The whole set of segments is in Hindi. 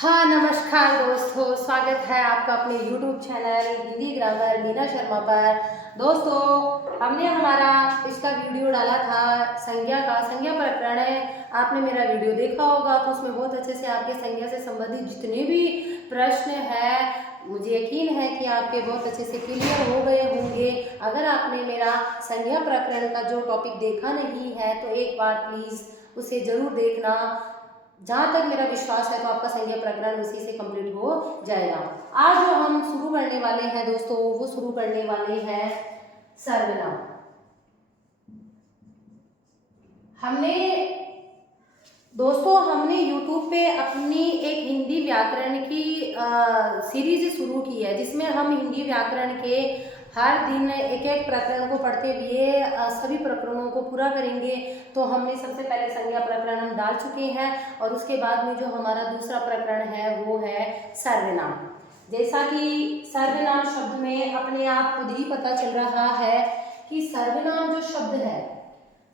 हाँ, नमस्कार दोस्तों, स्वागत है आपका अपने YouTube channel Hindi grammar Meena Sharma पर। दोस्तों, हमने हमारा पिछला वीडियो डाला था संज्ञा प्रकरण है। आपने मेरा वीडियो देखा होगा तो उसमें बहुत अच्छे से आपके संज्ञा से संबंधित जितने भी प्रश्न हैं, मुझे यकीन है कि आपके बहुत अच्छे से क्लियर हो गए होंगे। अगर आपने मेरा संज्ञा प्रकरण का जो टॉपिक देखा नहीं है तो एक बार प्लीज़ उसे ज़रूर देखना। जहाँ तक मेरा विश्वास है तो आपका संज्ञा प्रकरण उसी से कंप्लीट हो जाएगा। आज जो हम शुरू करने वाले हैं दोस्तों, वो शुरू करने वाले हैं सर्वनाम। हमने YouTube पे अपनी एक हिंदी व्याकरण की सीरीज शुरू की है, जिसमें हम हिंदी व्याकरण के हर दिन एक एक प्रकरण को पढ़ते हुए सभी प्रकरणों को पूरा करेंगे। तो हमने सबसे पहले संज्ञा प्रकरण हम डाल चुके हैं और उसके बाद में जो हमारा दूसरा प्रकरण है वो है सर्वनाम। जैसा कि सर्वनाम शब्द में अपने आप खुद ही पता चल रहा है कि सर्वनाम जो शब्द है,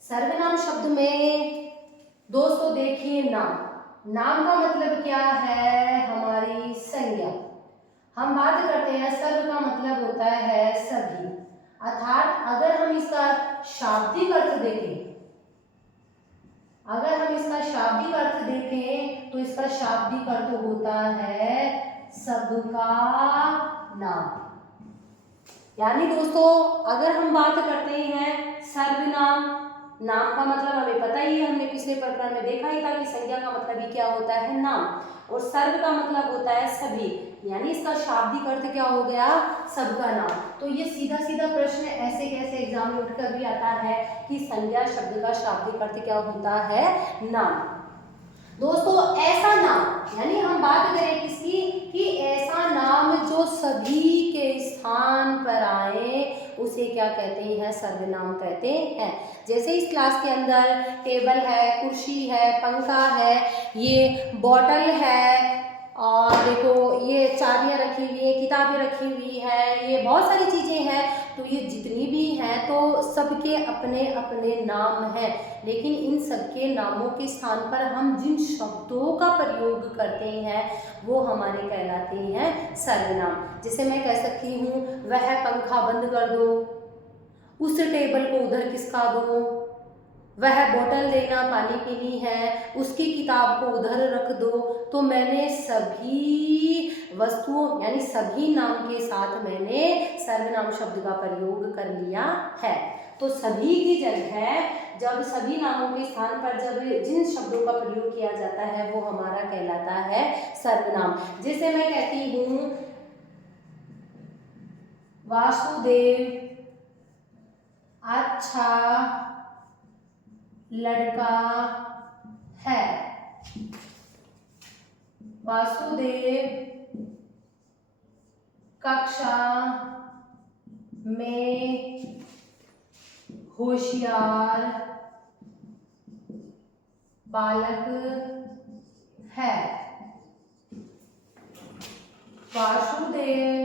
सर्वनाम शब्द में दोस्तों देखिए नाम का मतलब क्या है, हमारी संज्ञा। हम बात करते हैं सर्व का मतलब होता है सभी, अर्थात अगर हम इसका शाब्दिक अर्थ देखें तो इसका शाब्दिक अर्थ होता है सबका नाम। यानी दोस्तों, अगर हम बात करते हैं सर्वनाम, नाम का मतलब हमें पता ही है, हमने पिछले प्रकरण में देखा ही था कि संज्ञा का मतलब ही क्या होता है, नाम, और सर्व का मतलब होता है सभी, यानी इसका शाब्दिक अर्थ क्या हो गया, सबका नाम। तो ये सीधा सीधा प्रश्न ऐसे कैसे एग्जाम में उठकर भी आता है कि संज्ञा शब्द का शाब्दिक अर्थ क्या होता है, नाम। दोस्तों, ऐसा नाम, यानी हम बात करें किसकी, कि ऐसा नाम जो सभी के स्थान पर आए उसे क्या कहते हैं, सर्वनाम कहते हैं। जैसे इस क्लास के अंदर टेबल है, कुर्सी है, पंखा है, ये बॉटल है, और देखो ये चाबियां रखी हुई है, किताबें रखी हुई है, ये बहुत सारी चीज़ें हैं। तो ये जितनी भी हैं तो सबके अपने अपने नाम हैं, लेकिन इन सबके नामों के स्थान पर हम जिन शब्दों का प्रयोग करते हैं वो हमारे कहलाते हैं सर्वनाम। जैसे मैं कह सकती हूँ, वह पंखा बंद कर दो, उस टेबल को उधर खिसका दो, वह बोतल लेना पानी पीनी है, उसकी किताब को उधर रख दो। तो मैंने सभी वस्तुओं यानी सभी नाम के साथ मैंने सर्वनाम शब्द का प्रयोग कर लिया है। तो सभी की जगह जब सभी नामों के स्थान पर जब जिन शब्दों का प्रयोग किया जाता है वो हमारा कहलाता है सर्वनाम। जैसे मैं कहती हूँ, वासुदेव अच्छा लड़का है। वासुदेव कक्षा में होशियार बालक है। वासुदेव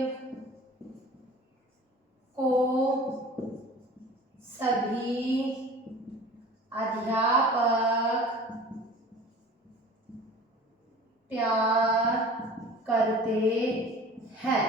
को सभी अध्यापक प्यार करते हैं।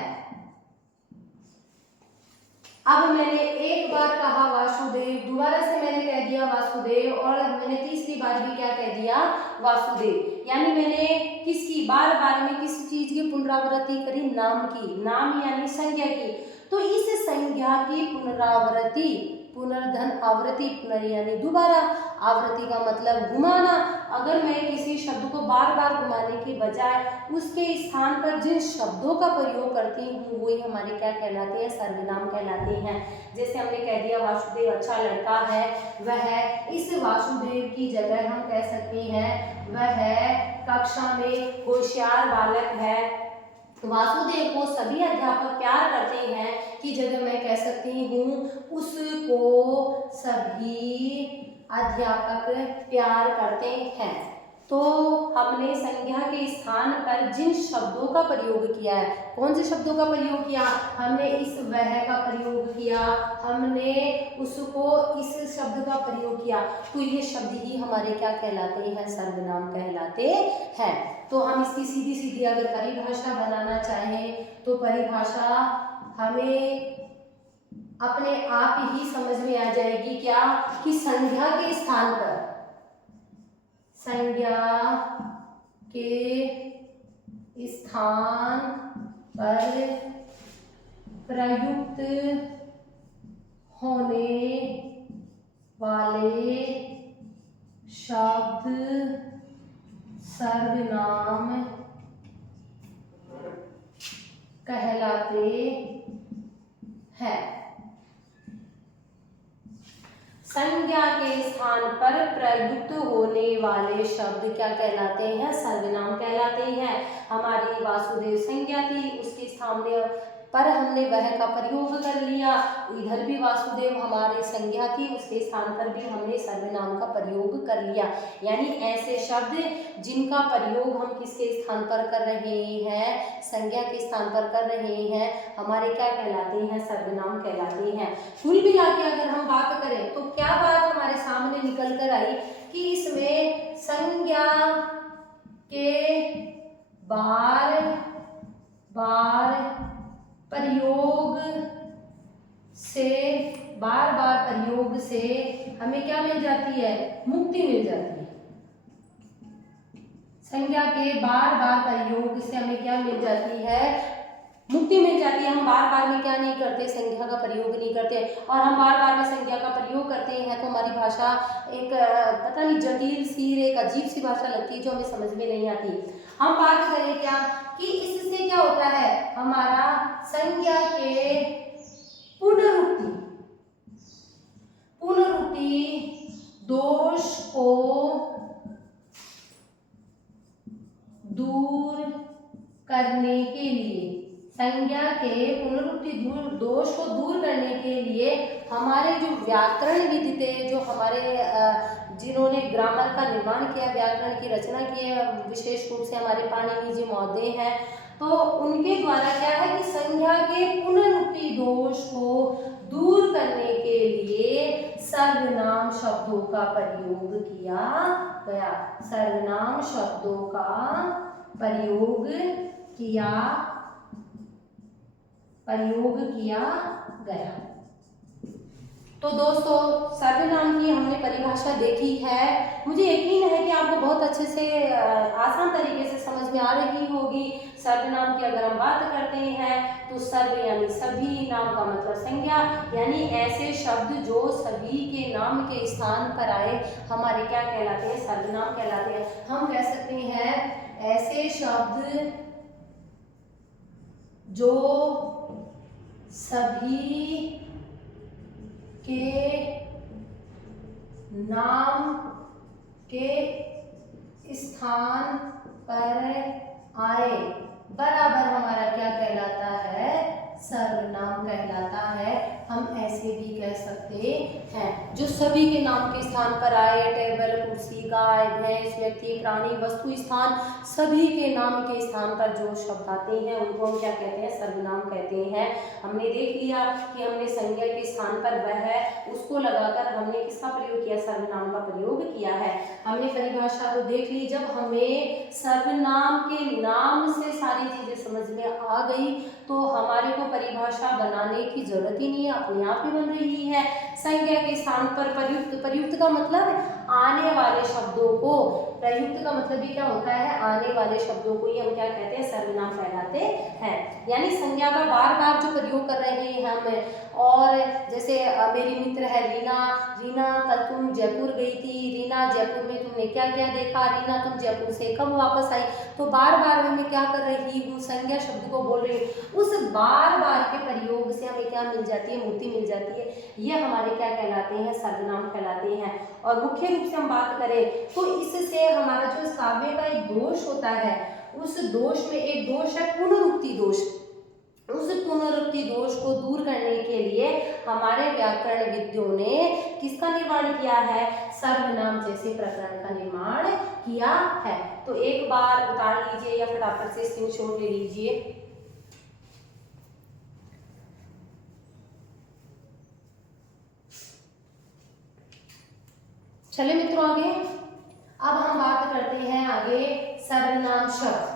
अब मैंने एक बार कहा वासुदेव, दोबारा से मैंने कह दिया वासुदेव, और मैंने तीसरी बार भी क्या कह दिया, वासुदेव। यानी मैंने किसकी, बार बार में किस चीज की पुनरावृत्ति करी, नाम की, नाम यानी संज्ञा की। तो इस संज्ञा की पुनरावृत्ति, पुनर्धन आवृत्ति, पुनर यानी दोबारा, आवृत्ति का मतलब घुमाना। अगर मैं किसी शब्द को बार बार घुमाने के बजाय उसके स्थान पर जिन शब्दों का प्रयोग करती हूँ वही हमारे क्या कहलाते हैं, सर्वनाम कहलाते हैं। जैसे हमने कह दिया वासुदेव अच्छा लड़का है, वह, इस वासुदेव की जगह हम कह सकते हैं वह कक्षा में होशियार बालक है। वासुदेव को सभी अध्यापक प्यार करते हैं की जगह मैं कह सकती हूँ उसको सभी अध्यापक प्यार करते हैं। तो हमने संज्ञा के स्थान पर जिन शब्दों का प्रयोग किया है, कौन से शब्दों का प्रयोग किया, हमने इस वह का प्रयोग किया, हमने उसको इस शब्द का प्रयोग किया, तो ये शब्द ही हमारे क्या कहलाते हैं, सर्वनाम कहलाते हैं। तो हम इसकी सीधी सीधी अगर परिभाषा बनाना चाहें तो परिभाषा हमें अपने आप ही समझ में आ जाएगी, क्या कि संज्ञा के स्थान पर, संज्ञा के स्थान पर प्रयुक्त होने वाले शब्द सर्वनाम कहलाते हैं। संज्ञा के स्थान पर प्रयुक्त होने वाले शब्द क्या कहलाते हैं, सर्वनाम कहलाते हैं। हमारी वासुदेव संज्ञा थी, उसके सामने पर हमने वह का प्रयोग कर लिया, इधर भी वासुदेव हमारे संज्ञा थी, उसके स्थान पर भी हमने सर्वनाम का प्रयोग कर लिया। यानी ऐसे शब्द जिनका प्रयोग हम किसके स्थान पर कर रहे हैं, संज्ञा के स्थान पर कर रहे हैं, हमारे क्या कहलाते हैं, सर्वनाम कहलाते हैं। कुल मिला के अगर हम बात करें तो क्या बात हमारे सामने निकल कर आई कि इसमें संज्ञा के बार बार प्रयोग से, बार बार प्रयोग से हमें क्या मिल जाती है, मुक्ति मिल जाती है। संज्ञा के बार बार प्रयोग से हमें क्या मिल जाती है, मुक्ति मिल जाती है। हम बार बार में क्या नहीं करते, संज्ञा का प्रयोग नहीं करते, और हम बार बार में संज्ञा का प्रयोग करते हैं तो हमारी भाषा एक पता नहीं जटिल सी, एक अजीब सी भाषा लगती है जो हमें समझ में नहीं आती। हम बात करें क्या कि इससे क्या होता है, हमारा संज्ञा के पुनरुक्ति दोष को दूर करने के लिए, संज्ञा के पुनरुक्ति दोष को दूर करने के लिए हमारे जो व्याकरणविद थे, जो हमारे जिन्होंने ग्रामर का निर्माण किया, व्याकरण की रचना की है, विशेष रूप से हमारे पाणिनि जी महोदय हैं, तो उनके द्वारा क्या है कि संज्ञा के पुनरुक्ति दोष को दूर करने के लिए सर्वनाम शब्दों का प्रयोग किया गया, सर्वनाम शब्दों का प्रयोग किया गया। तो दोस्तों सर्वनाम की हमने परिभाषा देखी है, मुझे यकीन है कि आपको बहुत अच्छे से आसान तरीके से समझ में आ रही होगी। सर्वनाम की अगर हम बात करते हैं तो सर्व यानी सभी, नाम का मतलब संज्ञा, यानी ऐसे शब्द जो सभी के नाम के स्थान पर आए हमारे क्या कहलाते हैं, सर्वनाम कहलाते हैं। हम कह सकते हैं ऐसे शब्द जो सभी के नाम के स्थान पर आए बराबर हमारा क्या कहलाता है, सर्वनाम कहलाता है। हम ऐसे भी कह सकते हैं जो सभी के नाम के स्थान पर आए, टेबल, कुर्सी, गाय, भैंस, व्यक्ति, प्राणी, वस्तु, स्थान, सभी के नाम के स्थान पर जो शब्द आते हैं उनको हम क्या कहते हैं, सर्वनाम कहते हैं। हमने देख लिया कि हमने संज्ञा के स्थान पर वह है उसको लगाकर हमने किसका प्रयोग किया, सर्वनाम का प्रयोग किया है। हमने परिभाषा तो देख ली, जब हमें सर्वनाम के नाम से सारी चीजें समझ में आ गई तो हमारे को परिभाषा बनाने की जरूरत ही नहीं है, अपने आप ही बन रही है। संज्ञा के स्थान पर प्रयुक्त, प्रयुक्त का मतलब आने वाले शब्दों को, प्रयुक्त का मतलब भी क्या होता है, आने वाले शब्दों को ही हम क्या कहते हैं, सर्वनाम कहलाते हैं। यानी संज्ञा का बार बार जो प्रयोग कर रहे हैं हम, और जैसे मेरी मित्र है रीना, रीना कल तुम जयपुर गई थी, रीना जयपुर में तुमने क्या क्या देखा, रीना तुम जयपुर से कब वापस आई, तो बार बार मैं क्या कर रही हूँ, संज्ञा शब्द को बोल रही हूँ। उस बार बार के प्रयोग से हमें क्या मिल जाती है, मूर्ति मिल जाती है। ये हमारे क्या कहलाते हैं, सर्वनाम कहलाते हैं। और मुख्य रूप से हम बात करें तो इससे हमारा जो काव्य का एक दोष होता है, उस दोष में एक दोष है पुनरुक्ति दोष। उस पुनरुक्ति दोष को दूर करने के लिए हमारे व्याकरणविदों ने किसका निर्माण किया है, सर्वनाम जैसे प्रकरण का निर्माण किया है। तो एक बार उतार लीजिए या फटाफट से स्क्रीनशॉट ले लीजिए। चलिए मित्रों आगे, अब हम बात करते हैं आगे सर्वनाम शब्द।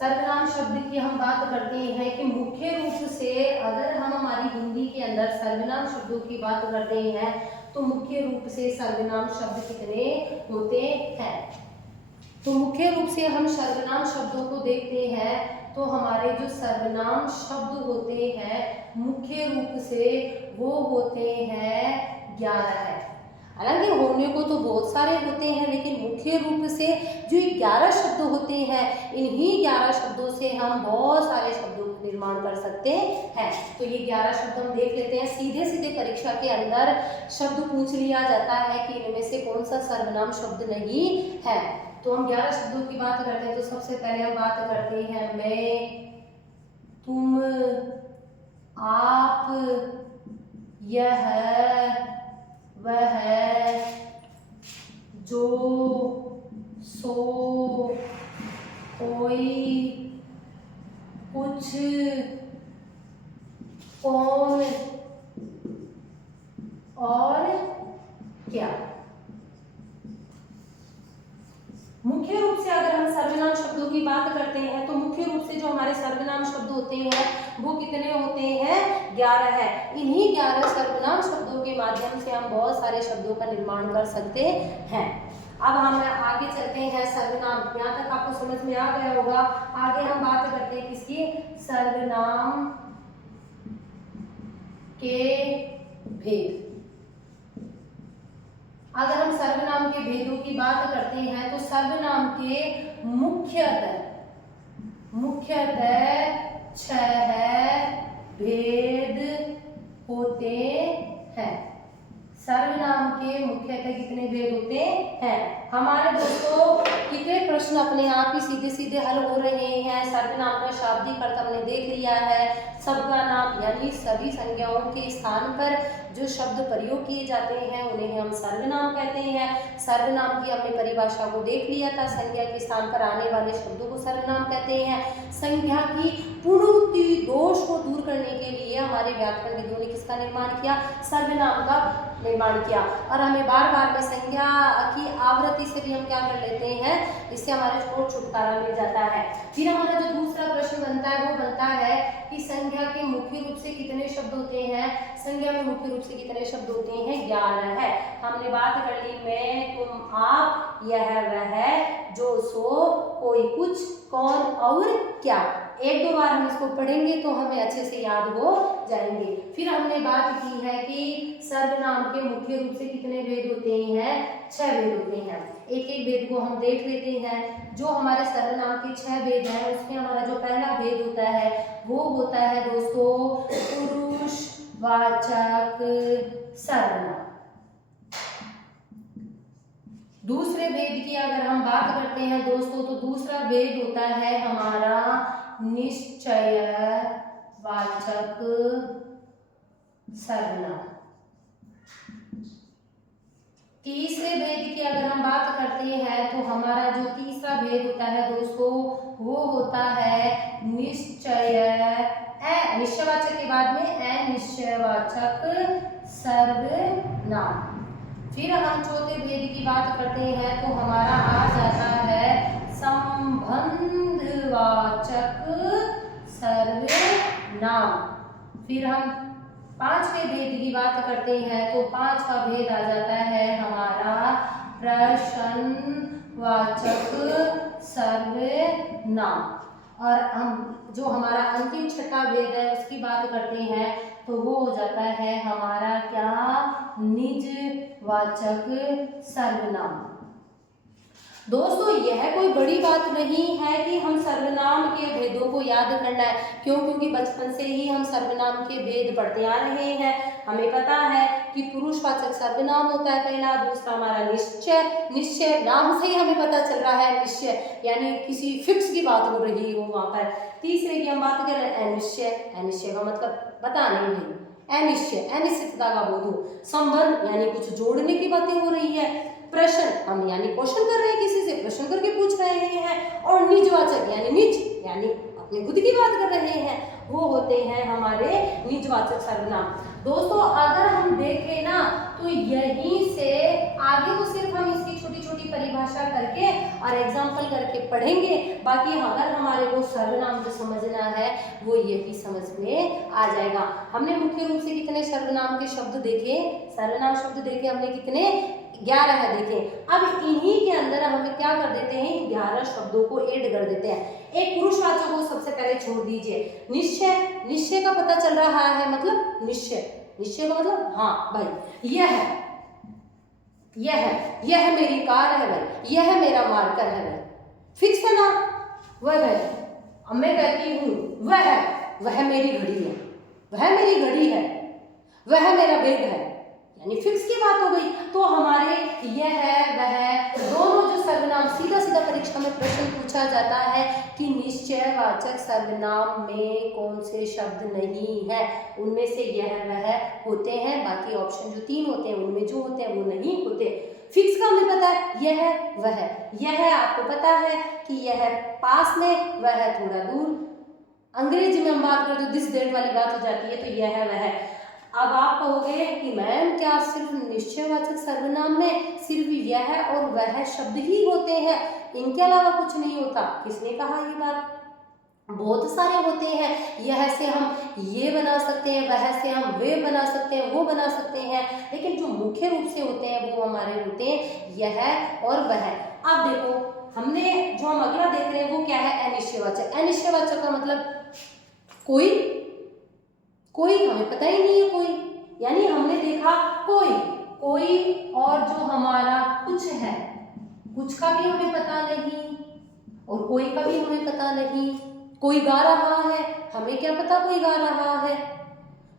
सर्वनाम शब्द की हम बात करते हैं कि मुख्य रूप से अगर हम हमारी हिंदी के अंदर सर्वनाम शब्दों की बात करते हैं तो मुख्य रूप से सर्वनाम शब्द कितने होते हैं। तो मुख्य रूप से हम सर्वनाम शब्दों को देखते हैं तो हमारे जो सर्वनाम शब्द होते हैं मुख्य रूप से वो होते हैं 11 है। हालांकि होने को तो बहुत सारे होते हैं लेकिन मुख्य रूप से जो 11 शब्द होते हैं इन्हीं 11 शब्दों से हम बहुत सारे शब्दों का निर्माण कर सकते हैं। तो ये 11 शब्द हम देख लेते हैं। सीधे सीधे परीक्षा के अंदर शब्द पूछ लिया जाता है कि इनमें से कौन सा सर्वनाम शब्द नहीं है। तो हम 11 शब्दों की बात करते हैं। तो सबसे पहले हम बात करते हैं मैं, तुम, आप, यह, वह, जो, सो, कोई, कुछ, कौन और क्या। मुख्य रूप से अगर हम सर्वनाम शब्दों की बात करते हैं तो मुख्य रूप से जो हमारे सर्वनाम शब्द होते हैं वो कितने होते हैं 11 है। इन्हीं 11 सर्वनाम शब्दों के माध्यम से हम बहुत सारे शब्दों का निर्माण कर सकते हैं। अब हम आगे चलते हैं सर्वनाम। यहाँ तक आपको समझ में आ गया होगा। आगे हम बात करते हैं किसकी, सर्वनाम के भेद। अगर हम सर्वनाम के भेदों की बात करते हैं तो सर्वनाम के मुख्यतः 6 भेद होते हैं। सर्वनाम के मुख्यतः कितने भेद होते हैं। हमारे दोस्तों कितने प्रश्न अपने आप ही सीधे सीधे हल हो रहे हैं। सर्वनाम का शाब्दिक अर्थ हमने देख लिया है। सबका नाम यानी सभी संज्ञाओं के स्थान पर जो शब्द प्रयोग किए जाते हैं उन्हें हम सर्वनाम कहते हैं। सर्वनाम की हमने परिभाषा को देख लिया था। संज्ञा के स्थान पर आने वाले शब्दों को सर्वनाम कहते हैं। संज्ञा की पुनरुक्ति दोष को दूर करने के लिए हमारे व्याकरणविदों ने किसका निर्माण किया, सर्वनाम का निर्माण किया। और हमें बार बार में संज्ञा की आवृत्ति से भी हम क्या कर लेते हैं, इससे हमारे को छुटकारा मिल जाता है। फिर हमारा जो दूसरा प्रश्न बनता है वो बनता है कि संज्ञा के मुख्य रूप से कितने शब्द होते हैं। संज्ञा में मुख्य रूप से कितने शब्द होते हैं, 11 है। हमने बात कर ली मैं, तुम, आप, यह, वह, जो, सो, कोई, कुछ, कौन और क्या। एक दो बार हम इसको पढ़ेंगे तो हमें अच्छे से याद हो जाएंगे। फिर हमने बात की है कि सर्वनाम के मुख्य रूप से कितने भेद होते हैं, 6 भेद होते हैं। एक एक भेद को हम देख लेते हैं। जो हमारे सर्वनाम के 6 भेद हैं उसमें हमारा जो पहला भेद होता है वो होता है दोस्तों पुरुषवाचक सर्वनाम। दूसरे भेद की अगर हम बात करते हैं दोस्तों तो दूसरा भेद होता है हमारा निश्चयवाचक सर्वनाम। तीसरे भेद की अगर हम बात करते हैं तो हमारा जो तीसरा भेद होता है दोस्तों वो होता है निश्चयवाचक के बाद में अनिश्चयवाचक सर्वनाम। फिर हम चौथे भेद की बात करते हैं तो हमारा आ जाता है संबंधवाचक सर्वनाम। फिर हम पांचवें भेद की बात करते हैं तो पांचवा भेद आ जाता है हमारा प्रश्नवाचक सर्वनाम। और हम जो हमारा अंतिम छठा भेद है उसकी बात करते हैं तो वो हो जाता है हमारा क्या, निजवाचक सर्वनाम। दोस्तों यह कोई बड़ी बात नहीं है कि हम सर्वनाम के भेदों को याद करना है। क्यों? क्योंकि बचपन से ही हम सर्वनाम के भेद पढ़ते आ रहे हैं। हमें पता है कि पुरुषवाचक सर्वनाम होता है पहला, दूसरा हमारा निश्चय नाम से ही हमें पता चल रहा है निश्चय यानी किसी फिक्स की बात हो रही हो वहां पर। तीसरे की हम बात करें अनिश्चय का मतलब पता नहीं है, अनिश्चितता का बोध हो। संबंध यानी कुछ जोड़ने की बातें हो रही है। प्रश्न हम यानी क्वेश्चन कर रहे हैं और निजवाचक यानी निज यानी अपने खुद की बात कर रहे हैं, वो होते हैं हमारे निजवाचक सर्वनाम। दोस्तों अगर हम देखें ना तो यहीं से आगे तो सिर्फ हम इसकी छोटी छोटी परिभाषा करके और एग्जाम्पल करके पढ़ेंगे, बाकी अगर हमारे को सर्वनाम जो समझना है वो यही समझ में आ जाएगा। हमने मुख्य रूप से कितने सर्वनाम के शब्द देखे, सर्वनाम शब्द देखे हमने कितने, 11 है देखें। अब इन्हीं के अंदर हमें क्या कर देते हैं, 11 शब्दों को ऐड कर देते हैं। एक पुरुषवाचक को सबसे पहले छोड़ दीजिए, निश्चय, निश्चय का पता चल रहा है, मतलब निश्चय, निश्चय का मतलब हाँ भाई यह मेरी कार है भाई, यह मेरा मार्कर है भाई, फिक्स है ना, वह है। अब मैं कहती हूँ वह मेरी घड़ी है, वह मेरी घड़ी है, वह मेरा बैग है, यानी फिक्स की बात हो गई। तो हमारे यह है वह दोनों जो सर्वनाम सीधा सीधा परीक्षा में प्रश्न पूछा जाता है कि निश्चयवाचक सर्वनाम में कौन से शब्द नहीं है, उनमें से यह वह होते हैं, बाकी ऑप्शन जो 3 होते हैं उनमें जो होते हैं वो नहीं होते। फिक्स का हमें पता है यह वह, यह आपको पता है कि यह पास में, वह थोड़ा दूर। अंग्रेजी में हम बात करें तो दिस दैट वाली बात हो जाती है, तो यह वह। अब आप कहोगे कि मैम क्या सिर्फ निश्चयवाचक सर्वनाम में सिर्फ यह और वह शब्द ही होते हैं, इनके अलावा कुछ नहीं होता? किसने कहा ये बात? बहुत सारे होते हैं। यह से हम ये बना सकते हैं, वह से हम वे बना सकते हैं, वो बना सकते हैं, लेकिन जो मुख्य रूप से होते हैं वो हमारे होते हैं यह और वह। अब देखो हमने जो हम अगला देख रहे हैं वो क्या है, अनिश्चयवाचक। अनिश्चयवाचक का मतलब कोई हमें पता ही नहीं है कोई, यानी हमने देखा कोई और जो हमारा कुछ है, कुछ का भी हमें पता नहीं और कोई का भी हमें पता नहीं। कोई गा रहा है, हमें क्या पता कोई गा रहा है,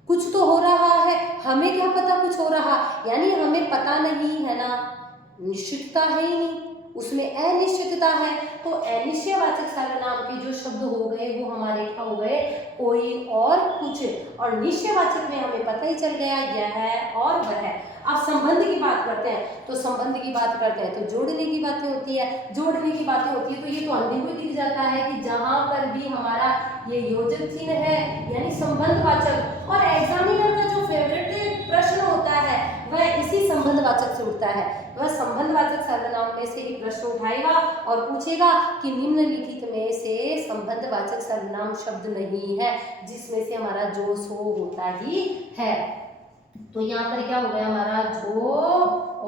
कुछ तो हो रहा है, हमें क्या पता कुछ हो रहा, यानी हमें पता नहीं है ना, निश्चितता है ही नहीं, उसमें अनिश्चितता है। तो अनिश्चयवाचक सर्वनाम के जो शब्द हो गए वो हमारे क्या हो गए, कोई और कुछ, और निश्चयवाचक में हमें पता ही चल गया यह और वह। अब संबंध की बात करते हैं, तो संबंध की बात करते हैं तो जोड़ने की बातें होती है, जोड़ने की बातें होती है तो ये तो अंधे को दिख जाता है कि जहां पर भी हमारा ये योजक चिन्ह है यानी संबंधवाचक, और एग्जामिनर का जो फेवरेट प्रश्न होता है वह इसी संबंधवाचक से उठता है। वह संबंधवाचक सर्वनाम में से ही प्रश्न उठाएगा और पूछेगा कि निम्नलिखित में से संबंधवाचक सर्वनाम शब्द नहीं है जिसमें से हमारा जो सो होता ही है। तो यहाँ पर क्या हो गया हमारा जो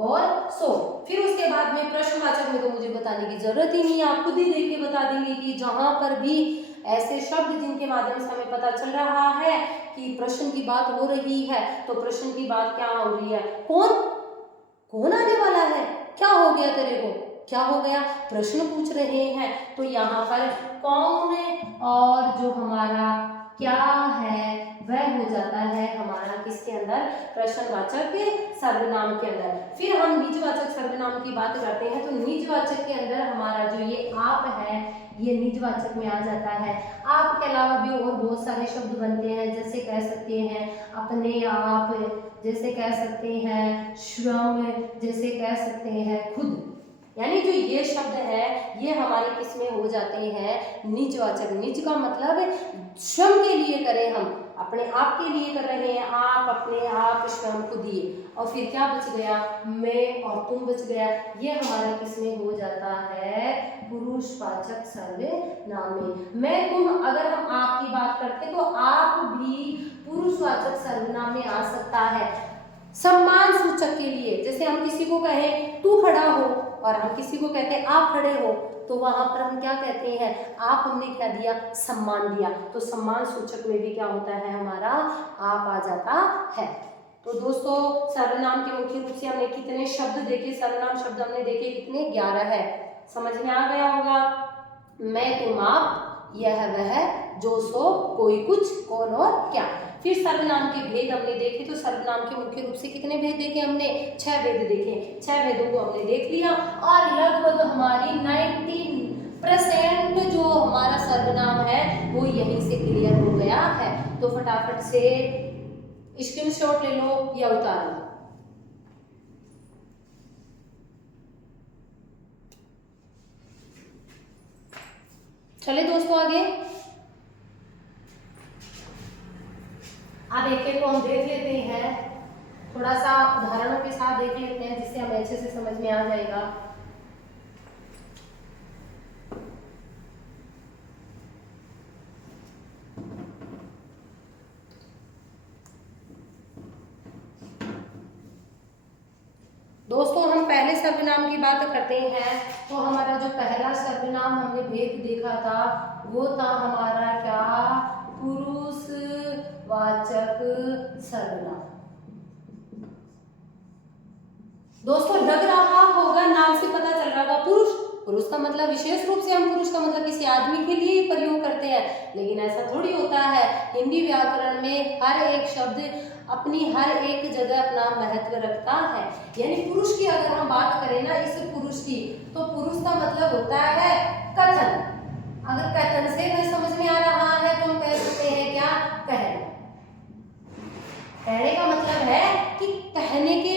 और सो। फिर उसके बाद में प्रश्नवाचक में तो मुझे बताने की जरूरत ही नहीं है, आप खुद ही देख के बता देंगे कि जहां पर भी ऐसे शब्द जिनके माध्यम से हमें पता चल रहा है कि प्रश्न की बात हो रही है, तो प्रश्न की बात क्या हो रही है, कौन आने वाला है, क्या हो गया तेरे को, क्या हो गया, प्रश्न पूछ रहे हैं। तो यहाँ पर कौन और जो हमारा क्या है वह हो जाता है हमारा किसके अंदर, प्रश्नवाचक सर्वनाम के अंदर। फिर हम निजवाचक सर्वनाम की बात करते हैं, तो निजवाचक के अंदर हमारा जो ये आप है ये निजवाचक में आ जाता है। आप के अलावा भी और बहुत सारे शब्द बनते हैं, जैसे कह सकते हैं अपने आप, जैसे कह सकते हैं श्रम, जैसे कह सकते हैं खुद, यानी जो ये शब्द है ये हमारे किस में हो जाते हैं, निजवाचक। निज का मतलब श्रम के लिए करें, हम अपने आप के लिए कर रहे हैं, आप अपने आप स्वयं को दिए, और फिर क्या बच गया, मैं और तुम बच गया, ये हमारा किस में हो जाता है, पुरुषवाचक सर्वनाम में। मैं तुम अगर हम आप की बात करते तो आप भी पुरुषवाचक सर्वनाम में आ सकता है। सम्मान सूचक के लिए जैसे हम किसी को कहें तू खड़ा हो और हम किसी को कहते हैं आप खड़े हो, तो वहां पर हम क्या कहते हैं, आप हमने क्या दिया, सम्मान दिया, तो सम्मान सूचक में भी क्या होता है हमारा आप आ जाता है। तो दोस्तों सर्वनाम के मुख्य रूप से हमने कितने शब्द देखे, सर्वनाम शब्द हमने देखे कितने, 11 है, समझ में आ गया होगा। मैं तुम आप, यह वह, जो सो, कोई कुछ, कौन और क्या। फिर सर्वनाम के भेद हमने देखे, तो सर्वनाम के मुख्य रूप से कितने भेद देखे हमने, 6 भेद देखे, 6 भेदों को हमने देख लिया, और लगभग हमारी 90% जो हमारा सर्वनाम है वो यहीं से क्लियर हो गया है। तो फटाफट से स्क्रीनशॉट ले लो या उतार लो। चले दोस्तों आगे, अब एक एक को हम देख लेते हैं, थोड़ा सा उदाहरणों के साथ देख लेते हैं जिससे हमें अच्छे से समझ में आ जाएगा। दोस्तों हम पहले सर्वनाम की बात करते हैं, तो हमारा जो पहला सर्वनाम हमने भेद देखा था वो था हमारा क्या, पुरुषवाचक सर्वनाम। दोस्तों लग रहा होगा, नाम से पता चल रहा होगा, पुरुष, पुरुष का मतलब विशेष रूप से हम पुरुष का मतलब किसी आदमी के लिए प्रयोग करते हैं, लेकिन ऐसा थोड़ी होता है। हिंदी व्याकरण में हर एक शब्द अपनी हर एक जगह अपना महत्व रखता है। यानी पुरुष की अगर हम बात करें ना, इस पुरुष की, तो पुरुष का मतलब होता है कथन। अगर कथन से नहीं समझ में आ रहा है तो हम कह सकते हैं क्या, कहना। कहने का मतलब है कि कहने के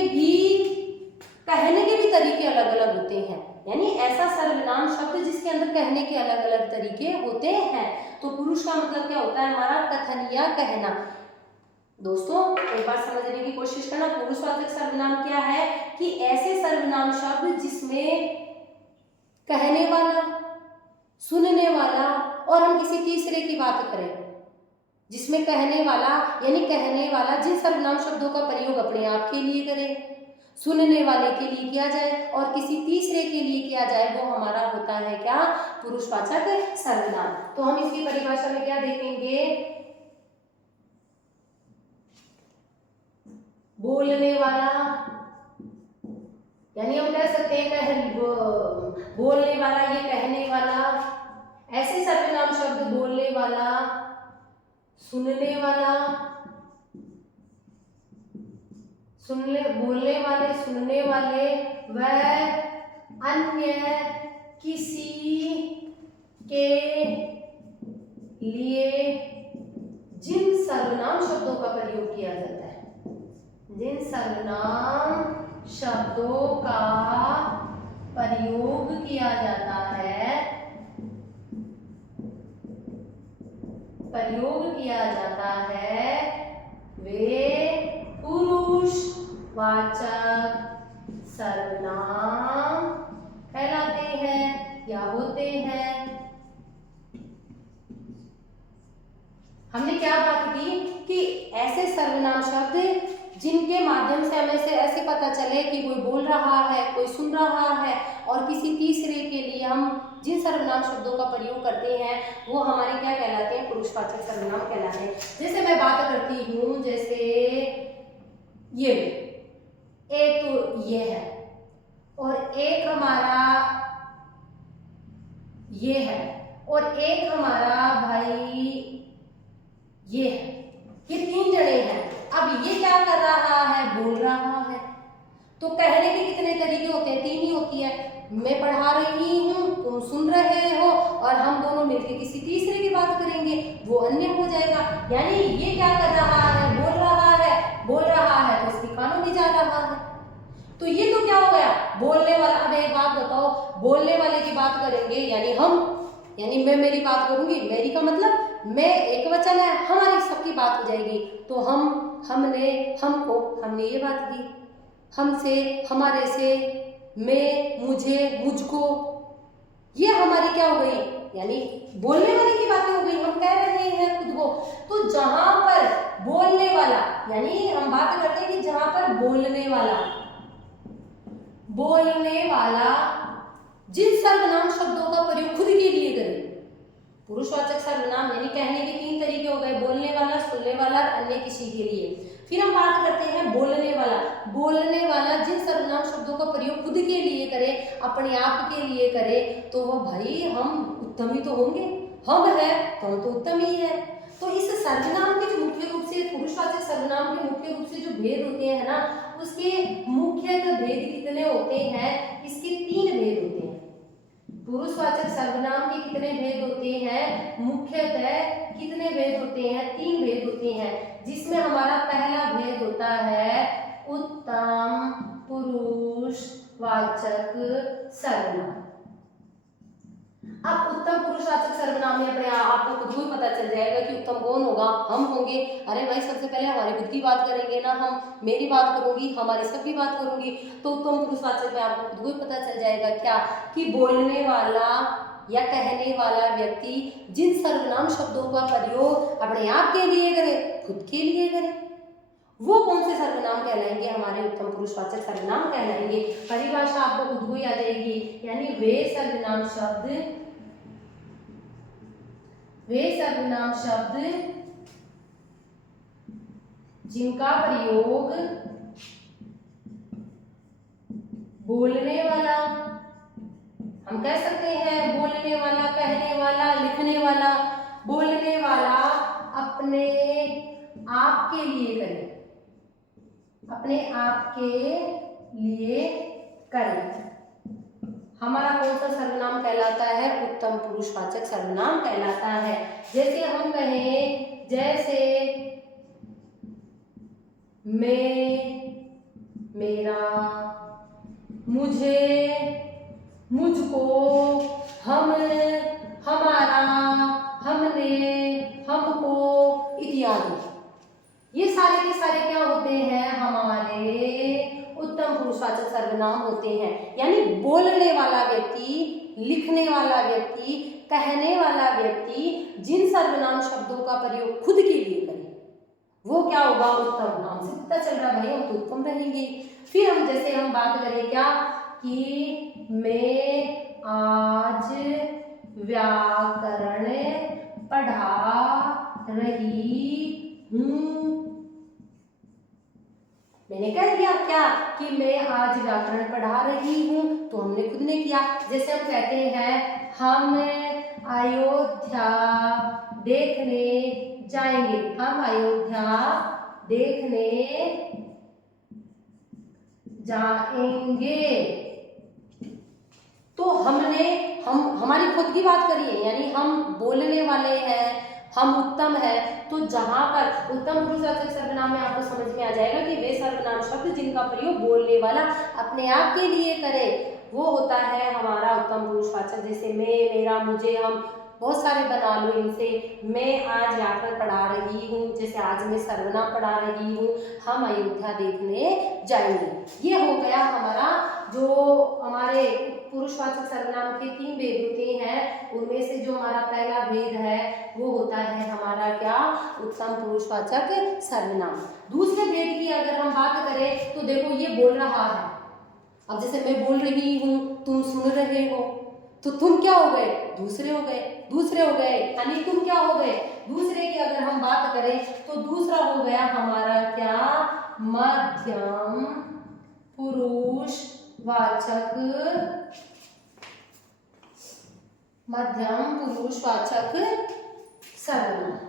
भी तरीके अलग अलग होते हैं। यानी ऐसा सर्वनाम शब्द जिसके अंदर कहने के अलग अलग तरीके होते हैं। तो पुरुष का मतलब क्या होता है, हमारा कथन या कहना। दोस्तों एक बार समझने की कोशिश करना, पुरुषवाचक सर्वनाम क्या है कि ऐसे सर्वनाम शब्द जिसमें कहने वाला, सुनने वाला और हम किसी तीसरे की बात करें, जिसमें कहने वाला यानी कहने वाला जिन सर्वनाम शब्दों का प्रयोग अपने आप के लिए करे, सुनने वाले के लिए किया जाए और किसी तीसरे के लिए किया जाए, वो हमारा होता है क्या, पुरुषवाचक सर्वनाम। तो हम इसकी परिभाषा में क्या देखेंगे, बोलने वाला, यानी हम कह सकते हैं बोलने वाला, ये कहने वाला, ऐसे सर्वनाम शब्द बोलने वाला, सुनने वाला, बोलने वाले, सुनने वाले व अन्य किसी के लिए जिन सर्वनाम शब्दों का प्रयोग किया जाता है, जिन सर्वनाम शब्दों का प्रयोग किया जाता है, वे पुरुषवाचक सर्वनाम कहलाते हैं या होते हैं। हमने क्या बात की कि ऐसे सर्वनाम शब्द जिनके माध्यम से हमें से ऐसे पता चले कि कोई बोल रहा है, कोई सुन रहा है, और किसी तीसरे के लिए हम जिन सर्वनाम शब्दों का प्रयोग करते हैं वो हमारे क्या कहलाते हैं, पुरुषवाचक सर्वनाम कहलाते हैं। जैसे मैं बात करती हूँ, जैसे ये एक तो ये है और एक हमारा ये है और एक हमारा भाई ये है, ये तीन जने हैं। अब ये क्या कर रहा है, बोल रहा है। तो कहने के कितने तरीके होते हैं, तीन ही होती है। मैं पढ़ा रही हूँ, तुम सुन रहे हो, और हम दोनों मिलकर किसी तीसरे की बात करेंगे, वो अन्य हो जाएगा। यानी ये क्या कर रहा है, बोल रहा है तो इसके कानों में जा रहा है। तो ये तो क्या हो गया, बोलने वाला। अब एक बात बताओ, बोलने वाले की बात करेंगे यानी हम, यानी मैं मेरी बात करूंगी, मेरी का मतलब मैं एक वचन है, हमारी सबकी बात हो जाएगी। तो हम, हमने, हमको, हमने ये बात की, हमसे, हमारे से, मैं, मुझे, मुझको, ये हमारी क्या हो गई, यानी बोलने वाले की बातें हो गई, हम कह रहे हैं खुद को। तो जहां पर बोलने वाला, यानी हम बात करते हैं कि जहां पर बोलने वाला जिन सर्वनाम शब्दों का प्रयोग खुद के लिए करे, पुरुषवाचक सर्वनाम यानी कहने के तीन तरीके हो गए, बोलने वाला, सुनने वाला और अन्य किसी के लिए। फिर हम बात करते हैं बोलने वाला जिन सर्वनाम शब्दों का प्रयोग खुद के लिए करे, अपने आप के लिए करे, तो वो भाई हम उत्तम ही तो होंगे, हम है तो हम तो उत्तम ही है। तो इस सर्वनाम के जो मुख्य रूप से, पुरुषवाचक सर्वनाम के मुख्य रूप से जो भेद होते हैं ना, उसके मुख्य भेद कितने होते हैं, इसके तीन भेद होते हैं। पुरुषवाचक सर्वनाम के कितने भेद होते हैं, मुख्यतः कितने भेद होते हैं, तीन भेद होते हैं, जिसमें हमारा पहला भेद होता है उत्तम पुरुषवाचक सर्वनाम। अब उत्तम पुरुषवाचक सर्वनाम में अपने आपको खुद को ही पता चल जाएगा कि उत्तम कौन होगा, हम होंगे। अरे भाई सबसे पहले हमारी खुद की बात करेंगे ना, हम मेरी बात करूंगी, हमारी सबकी बात करूंगी, तो उत्तम पुरुषवाचक में आपको खुद को ही पता चल जाएगा क्या, कि बोलने वाला या कहने वाला व्यक्ति जिन सर्वनाम शब्दों का प्रयोग अपने आप के लिए करे, खुद के लिए करे, वो कौन से सर्वनाम कहलाएंगे, हमारे उत्तम पुरुषवाचक सर्वनाम कहलाएंगे। परिभाषा आपको खुद को ही आ जाएगी, यानी वे सर्वनाम शब्द जिनका प्रयोग बोलने वाला, हम कह सकते हैं बोलने वाला, कहने वाला, लिखने वाला, बोलने वाला अपने आप के लिए करे, अपने आप के लिए करे, हमारा कौन सा सर्वनाम कहलाता है, उत्तम पुरुषवाचक सर्वनाम कहलाता है। जैसे हम कहें, जैसे मैं, मेरा, मुझे, मुझको, हम, हमारा, हमने, हमको इत्यादि, ये सारे के सारे क्या होते हैं, हमारे उत्तम पुरुषवाचक सर्वनाम होते हैं। यानी बोलने वाला व्यक्ति, लिखने वाला व्यक्ति, कहने वाला व्यक्ति जिन सर्वनाम शब्दों का प्रयोग खुद के लिए करे, वो क्या होगा, उत्तम। नाम से पता चल रहा भाई हम तो उत्तम रहेंगे। फिर हम जैसे हम बात करें क्या, कि मैं आज व्याकरण पढ़ा रही हूँ, मैंने कह दिया क्या, कि मैं आज व्याकरण पढ़ा रही हूँ, तो हमने खुद ने किया। जैसे हम कहते हैं, हम अयोध्या देखने जाएंगे, हम अयोध्या देखने जाएंगे, तो हमने हमारी खुद की बात करी है, यानी हम बोलने वाले हैं, हम उत्तम है। तो जहां पर उत्तम पुरुषवाचक सर्वनाम में आपको समझ में आ जाएगा कि वे सर्वनाम शब्द जिनका प्रयोग बोलने वाला अपने आप के लिए करे, वो होता है हमारा उत्तम पुरुषवाचक। जैसे मैं, मेरा, मुझे, हम, बहुत सारे बना लो इनसे। मैं आज व्याकरण पढ़ा रही हूँ, जैसे आज मैं सर्वनाम पढ़ा रही हूँ, हम अयोध्या देखने जाएंगे। ये हो गया हमारा, जो हमारे पुरुषवाचक सर्वनाम के 3 भेद होते हैं, उनमें से जो हमारा पहला भेद है वो होता है हमारा क्या, उत्तम पुरुषवाचक सर्वनाम। दूसरे भेद की अगर हम बात करें तो देखो ये बोल रहा है, अब जैसे मैं बोल रही हूँ, तुम सुन रहे हो, तो तुम क्या हो गए, दूसरे हो गए, दूसरे हो गए, यानी तुम क्या हो गए, दूसरे की अगर हम बात करें तो दूसरा हो गया हमारा क्या, मध्यम पुरुषवाचक, मध्यम पुरुषवाचक सर्वनाम।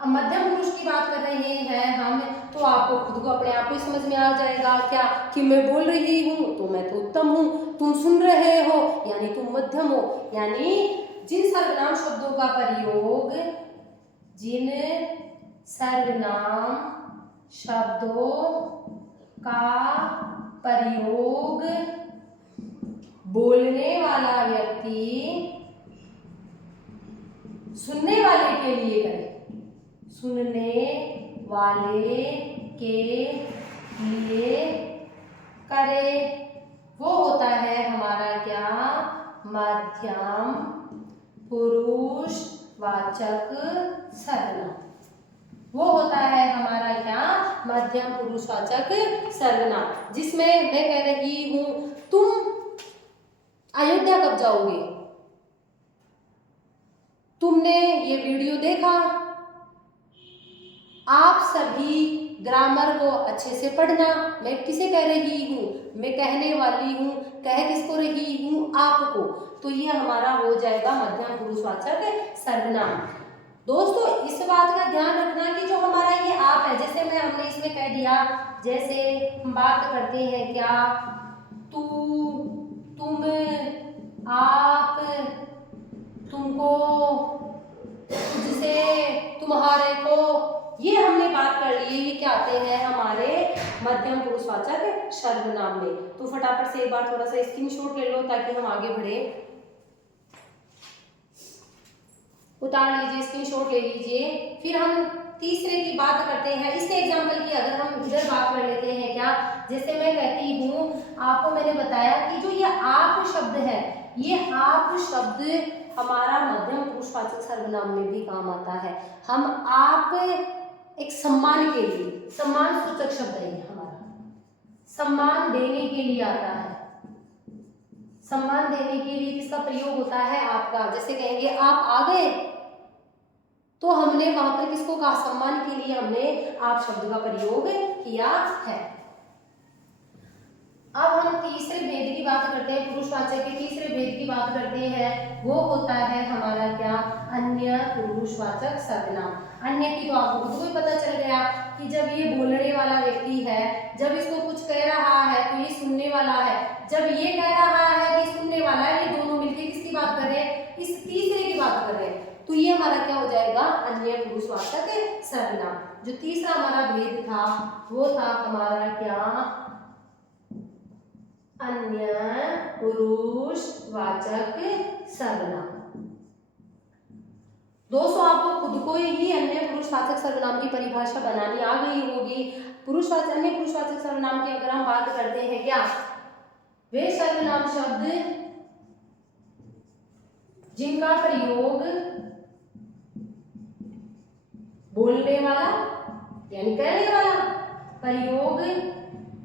अब मध्यम पुरुष की बात कर रहे हैं हम, तो आपको खुद को अपने आप को समझ में आ जाएगा क्या, कि मैं बोल रही हूँ तो मैं तो उत्तम हूँ, तुम सुन रहे हो यानी तुम मध्यम हो। यानी जिन सर्वनाम शब्दों का प्रयोग, जिन सर्वनाम शब्दों का प्रयोग बोलने वाला व्यक्ति सुनने वाले के लिए करे, सुनने वाले के लिए करे, वो होता है हमारा क्या, मध्यम पुरुषवाचक सर्वनाम। वो होता है हमारा क्या, मध्यम पुरुषवाचक सर्वनाम, जिसमें मैं कह रही हूं तुम अयोध्या कब जाओगे, तुमने ये वीडियो देखा, आप सभी ग्रामर को अच्छे से पढ़ना। मैं किसे कह रही हूँ, मैं कहने वाली हूँ, कह किसको रही हूँ, आपको। तो ये हमारा हो जाएगा मध्यम पुरुषवाचक सर्वनाम। दोस्तों इस बात का ध्यान रखना कि जो हमारा ये आप है, जैसे मैं हमने इसमें कह दिया, जैसे हम बात करते हैं क्या, तू, तुम, आप, तुमको, तुझसे, तुम्हारे को, ये हमने बात कर ली है, ये क्या आते हैं हमारे मध्यम पुरुषवाचक सर्वनाम में। तो फटाफट से से एक बार थोड़ा सा स्क्रीनशॉट ले लो ताकि हम आगे बढ़े। उतार लीजिए, स्क्रीनशॉट ले लीजिए। फिर हम तीसरे की बात करते हैं। इसके एग्जाम्पल की अगर हम इधर बात कर लेते हैं क्या, जैसे मैं कहती हूँ, आपको मैंने बताया कि जो ये आप शब्द है, ये आप शब्द हमारा मध्यम पुरुषवाचक सर्वनाम में भी काम आता है। हम आप एक सम्मान के लिए, सम्मान सूचक शब्द है ये हमारा, सम्मान देने के लिए आता है। सम्मान देने के लिए किसका प्रयोग होता है? आपका। जैसे कहेंगे आप आ गए, तो हमने वहां पर किसको कहा? सम्मान के लिए हमने आप शब्द का प्रयोग किया है। अब हम तीसरे भेद की बात करते हैं, पुरुषवाचक के तीसरे भेद की बात करते हैं। वो होता है हमारा क्या? अन्य पुरुषवाचक सर्वनाम। अन्य की तो आपको खुद को ही पता चल गया कि जब ये बोलने वाला व्यक्ति है, जब इसको कुछ कह रहा है तो ये सुनने वाला है, जब ये कह रहा है कि सुनने वाला है, ये दोनों मिलकर किसकी बात कर रहे हैं? इस तीसरे की बात कर रहे हैं। तो ये हमारा क्या हो जाएगा? अन्य पुरुषवाचक सर्वनाम। जो तीसरा हमारा भेद था वो था हमारा क्या? अन्य पुरुषवाचक सर्वनाम। दोस्तों आपको खुद को ही अन्य पुरुषवाचक सर्वनाम की परिभाषा बनानी आ गई होगी। पुरुषवाचक, अन्य पुरुषवाचक सर्वनाम की अगर हम बात करते हैं क्या, वे सर्वनाम शब्द जिनका प्रयोग बोलने वाला यानी कहने वाला, प्रयोग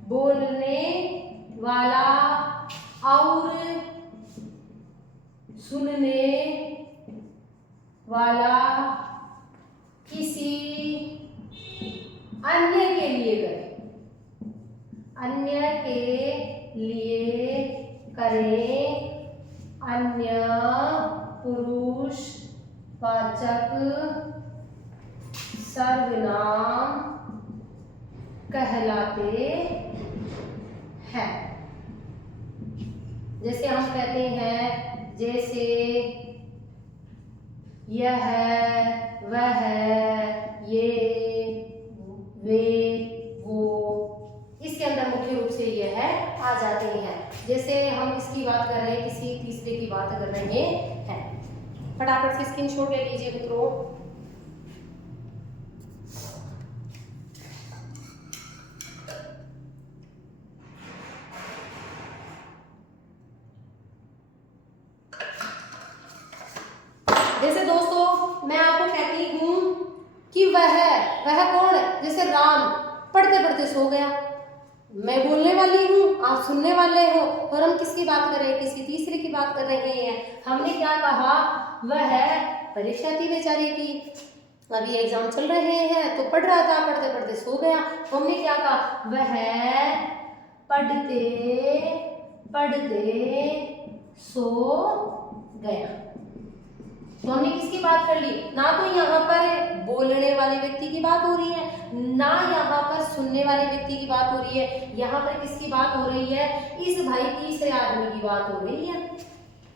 बोलने वाला और सुनने वाला किसी अन्य के लिए करें, अन्य के लिए करें, अन्य पुरुषवाचक सर्वनाम कहलाते हैं। जैसे हम कहते हैं, जैसे यह, वह, ये, वे, वो, इसके अंदर मुख्य रूप से यह आ जाते हैं। जैसे हम इसकी बात कर रहे हैं, किसी तीसरे की बात कर रहे हैं। फटाफट से स्क्रीनशॉट ले लीजिए मित्रों। जैसे दोस्तों मैं आपको कहती हूँ कि वह कौन है? जैसे राम पढ़ते पढ़ते सो गया। मैं बोलने वाली हूँ, आप सुनने वाले हो, और हम किसकी बात कर रहे हैं? किसी तीसरे की बात कर रहे हैं। हमने क्या कहा? वह परीक्षा थी बेचारे की, अभी एग्जाम चल रहे हैं, तो पढ़ रहा था, पढ़ते पढ़ते सो गया। तो हमने क्या कहा? वह पढ़ते पढ़ते सो गया। तो हमने किसकी बात कर ली? ना तो यहाँ पर बोलने वाले व्यक्ति की बात हो रही है, ना यहाँ पर सुनने वाले व्यक्ति की बात हो रही है। यहाँ पर किसकी बात हो रही है? इस भाई तीसरे आदमी की बात हो रही है।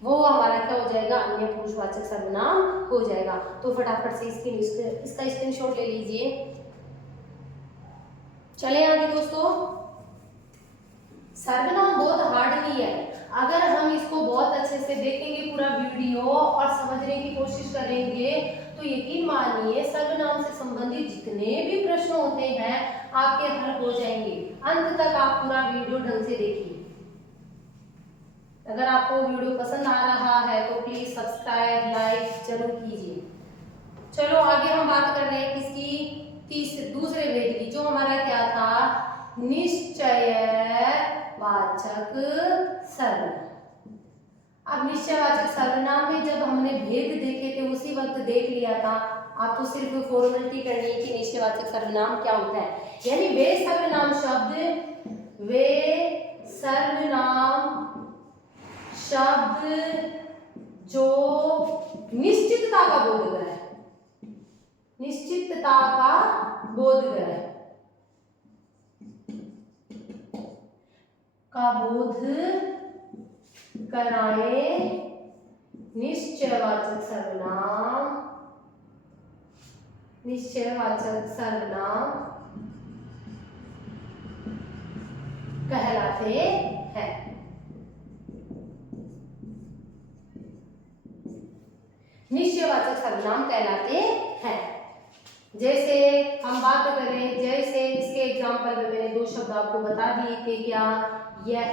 वो हमारा क्या हो जाएगा? अन्य पुरुषवाचक सर्वनाम हो जाएगा। तो फटाफट से इसका स्क्रीनशॉट ले लीजिए। चले आगे दोस्तों। सर्वनाम बहुत हार्ड नहीं है। अगर हम इसको बहुत अच्छे से देखेंगे पूरा वीडियो और समझने की कोशिश करेंगे तो यकीन मानिए सर्वनाम से संबंधित जितने भी प्रश्न होते हैं आपके हल हो जाएंगे। अंत तक आप पूरा वीडियो ढंग से देखिए। अगर आपको वीडियो पसंद आ रहा है तो प्लीज सब्सक्राइब, लाइक जरूर कीजिए। चलो आगे हम बात कर रहे हैं किसकी? दूसरे भेद की, जो हमारा क्या था? निश्चय वाचक सर्वनाम। अब निश्चयवाचक सर्वनाम में जब हमने भेद देखे थे उसी वक्त देख लिया था। आपको सिर्फ फॉर्मेलिटी करनी है कि निश्चयवाचक सर्वनाम क्या होता है। यानी वे सर्वनाम शब्द जो निश्चितता का बोध कराए, निश्चितता का बोध कराए, का बोध कराए, निश्चयवाचक सर्वनाम कहलाते हैं। निश्चयवाचक सर्वनाम कहलाते हैं। जैसे हम बात करें, जैसे इसके एग्जाम्पल में मैंने दो शब्द आपको बता दिए थे, क्या, यह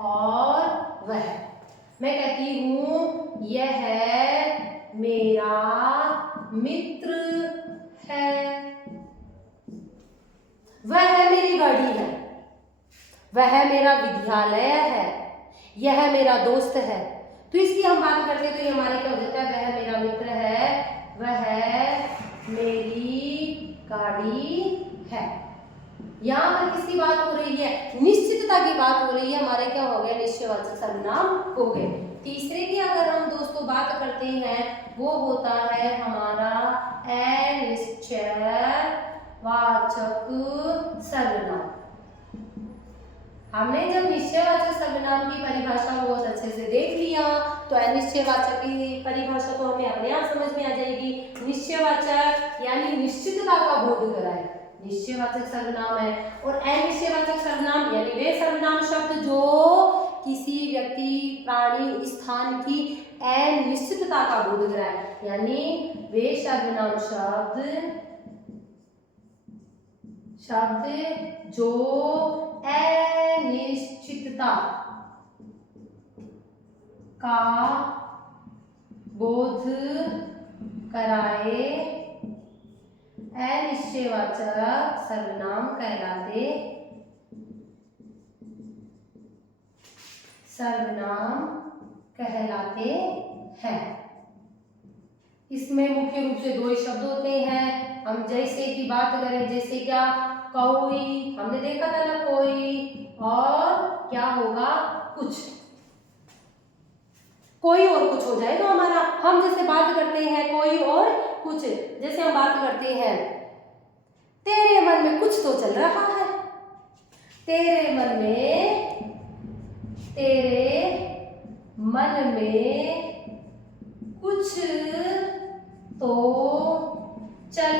और वह। मैं कहती हूँ यह मेरा मित्र है, वह मेरी गाड़ी है, वह मेरा विद्यालय है, यह मेरा दोस्त है। तो इसकी हम बात करते हैं तो ये हमारे क्या हो जाता है, वह मेरा मित्र है, वह मेरी गाड़ी है। यहाँ पर किसकी बात हो रही है, निश्चितता की बात हो रही है, हमारे क्या हो गए, निश्चयवाचक सर्वनाम हो गए। तीसरे की अगर हम दोस्तों बात करते हैं वो होता है हमारा अनिश्चयवाचक सर्वनाम। हमने जब निश्चयवाचक सर्वनाम की परिभाषा बहुत अच्छे से देख लिया तो अनिश्चयवाचक की परिभाषा तो हमें अपने आप समझ में आ जाएगी। निश्चयवाचक यानी निश्चितता का बोध कराए, निश्चयवाचक सर्वनाम है। और अनिश्चयवाचक सर्वनाम यानी वे सर्वनाम शब्द जो किसी व्यक्ति, प्राणी, स्थान की अनिश्चितता का बोध कराए, यानी वे सर्वनाम शब्द जो अनिश्चितता का बोध कराए अनिश्चयवाचक सर्वनाम कहलाते हैं। इसमें मुख्य रूप से दो ही शब्द होते हैं। हम जैसे की बात करें, जैसे क्या, कोई, हमने देखा था ना, कोई और क्या होगा, कुछ, कोई और कुछ हो जाएगा हमारा। हम जैसे बात करते हैं कोई और कुछ, जैसे हम बात करते हैं तेरे मन में कुछ तो चल रहा है, तेरे मन में कुछ तो चल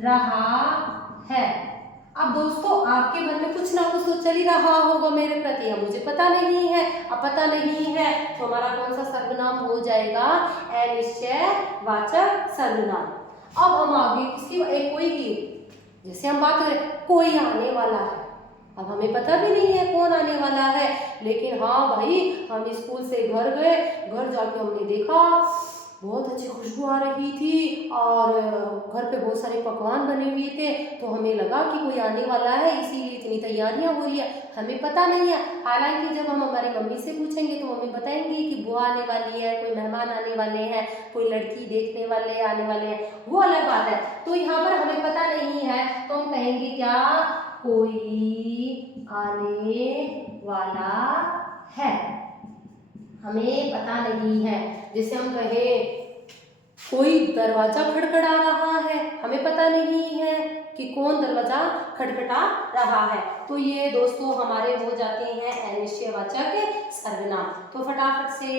रहा है। अब दोस्तों आपके मन में कुछ ना कुछ तो चल ही रहा होगा मेरे प्रति, अब मुझे पता नहीं है। अब पता नहीं है तो हमारा कौन सा सर्वनाम हो जाएगा, अनिश्चयवाचक सर्वनाम। अब हम आगे किसकी, कोई की, जैसे हम बात करें कोई आने वाला है, अब हमें पता भी नहीं है कौन आने वाला है, लेकिन हाँ भाई हम स्कूल से घर गए, घर जाके हमने देखा बहुत अच्छी खुशबू आ रही थी और घर पे बहुत सारे पकवान बने हुए थे, तो हमें लगा कि कोई आने वाला है, इसीलिए इतनी तैयारियां हो रही है। हमें पता नहीं है, हालांकि जब हम हमारी मम्मी से पूछेंगे तो मम्मी बताएंगी कि बुआ आने वाली है, कोई मेहमान आने वाले हैं, कोई लड़की देखने वाले आने वाले हैं, वो अलग बात है। तो यहाँ पर हमें पता नहीं है तो हम कहेंगे क्या, कोई आने वाला है, हमें पता नहीं है। जैसे हम कहें कोई दरवाजा खड़खड़ा रहा है, हमें पता नहीं है कि कौन दरवाजा खटखटा रहा है। तो ये दोस्तों हमारे हो जाते हैं अनिश्चयवाचक सर्वनाम। तो फटाफट से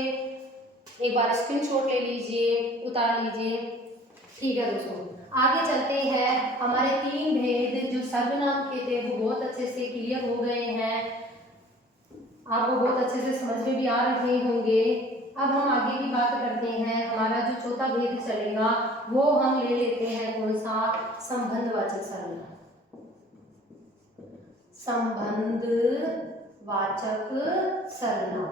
एक बार स्क्रीनशॉट ले लीजिए, उतार लीजिए। ठीक है दोस्तों, आगे चलते हैं। हमारे 3 भेद जो सर्वनाम के थे वो बहुत अच्छे से क्लियर हो गए हैं, आपको बहुत अच्छे से समझ में भी आ रहे होंगे। अब हम आगे की बात करते हैं। हमारा जो चौथा भेद चलेगा वो हम ले लेते हैं कौन सा, संबंधवाचक सर्वनाम। संबंधवाचक सर्वनाम,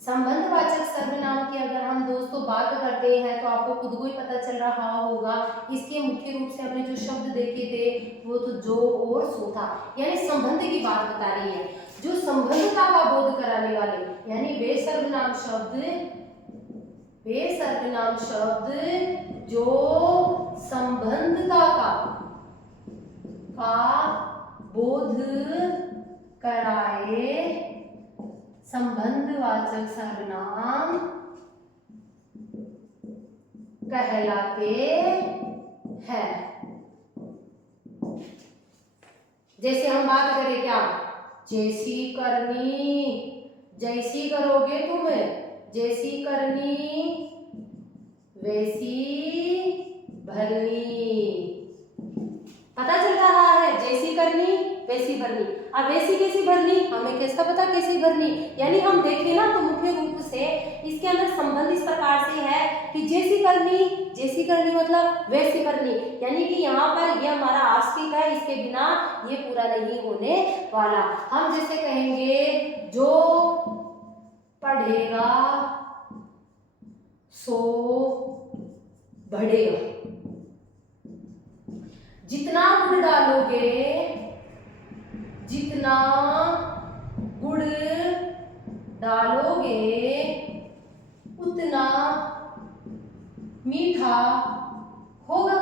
संबंधवाचक सर्वनाम की अगर हम दोस्तों बात करते हैं तो आपको खुद को ही पता चल रहा होगा। इसके मुख्य रूप से हमने जो शब्द देखे थे वो तो जो और सो था, यानी संबंध की बात बता रही है, जो संबंधता का बोध कराने वाले, यानी वे सर्वनाम शब्द जो संबंधता का बोध कराए, संबंधवाचक सर्वनाम कहलाते हैं। जैसे हम बात करें क्या, जैसी करनी, जैसी करोगे तुम, जैसी करनी वैसी भरनी, पता चल रहा है, जैसी करनी वैसी भरनी। अब वैसी कैसी भरनी, हमें कैसा पता कैसी भरनी, यानी हम देखें ना तो मुख्य रूप से इसके अंदर संबंध इस प्रकार से है कि जैसी करनी मतलब वैसी भरनी, यानी कि यहाँ पर ये हमारा आश्रित है, इसके बिना ये पूरा नहीं होने वाला। हम जैसे कहेंगे जो पढ़ेगा सो बढ़ेगा, जितना गुड़ डालोगे, जितना गुड़ डालोगे उतना मीठा होगा।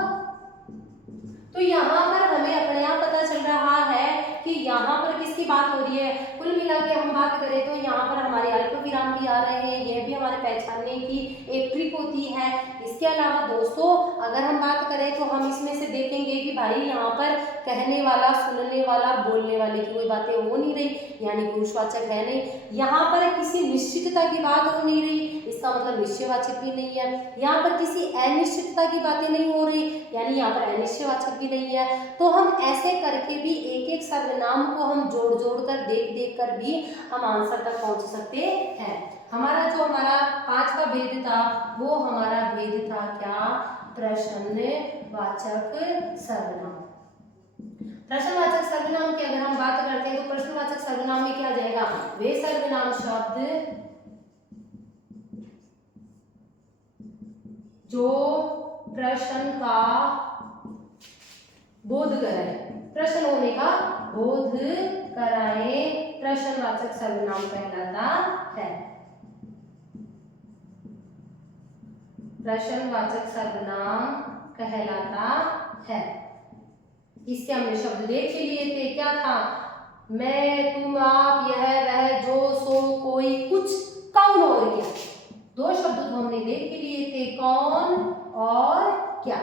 तो यहाँ पर हमें अपने आप पता चल रहा है कि यहाँ पर किसकी बात हो रही है। कुल मिला के हम बात करें तो यहाँ पर हमारे अल्प विराम भी आ रहे हैं, यह भी हमारे पहचानने की एक ट्रिक होती है। इसके अलावा दोस्तों अगर हम बात करें तो हम इसमें से देखेंगे कि भाई यहाँ पर कहने वाला, सुनने वाला, बोलने वाले की कोई बातें हो नहीं रही, यानी पुरुषवाचक है नहीं। यहाँ पर किसी निश्चितता की बात हो नहीं रही, इसका मतलब निश्चयवाचक भी नहीं है। यहाँ पर किसी अनिश्चितता की बातें नहीं हो रही, यानी यहाँ पर अनिश्चयवाचक भी नहीं है। तो हम ऐसे करके भी एक एक सर्वनाम को हम जोड़ जोड़ कर देख कर भी हम आंसर तक पहुंच सकते हैं। हमारा 5वां भेद था वो हमारा भेद था क्या, प्रश्नवाचक सर्वनाम। प्रश्नवाचक सर्वनाम की अगर हम बात करते हैं तो प्रश्नवाचक सर्वनाम में क्या आ जाएगा, वे सर्वनाम शब्द जो प्रश्न का बोध कराए, प्रश्न होने का बोध कराए, प्रश्नवाचक सर्वनाम कहलाता है। प्रश्नवाचक सर्वनाम कहलाता है। इसके हमने शब्द देख ही लिए थे, क्या था, मैं, तुम, आप, यह, वह, जो, सो, कोई, कुछ, कौन और क्या। 2 शब्द तो हमने देख ही लिए थे, कौन और क्या।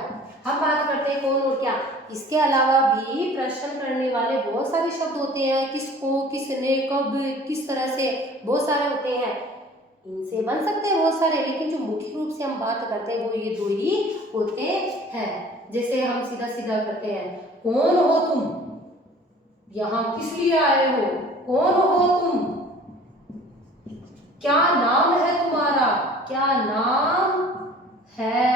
हम बात करते हैं कौन और क्या। इसके अलावा भी प्रश्न करने वाले बहुत सारे शब्द होते हैं, किसको, किसने, कब, किस तरह से, बहुत सारे होते हैं। इनसे बन सकते हैं बहुत सारे, लेकिन जो मुख्य रूप से हम बात करते हैं वो ये 2 ही होते हैं। जैसे हम सीधा सीधा करते हैं, कौन हो तुम, यहाँ किस लिए आए हो, कौन हो तुम, क्या नाम है तुम्हारा, क्या नाम है।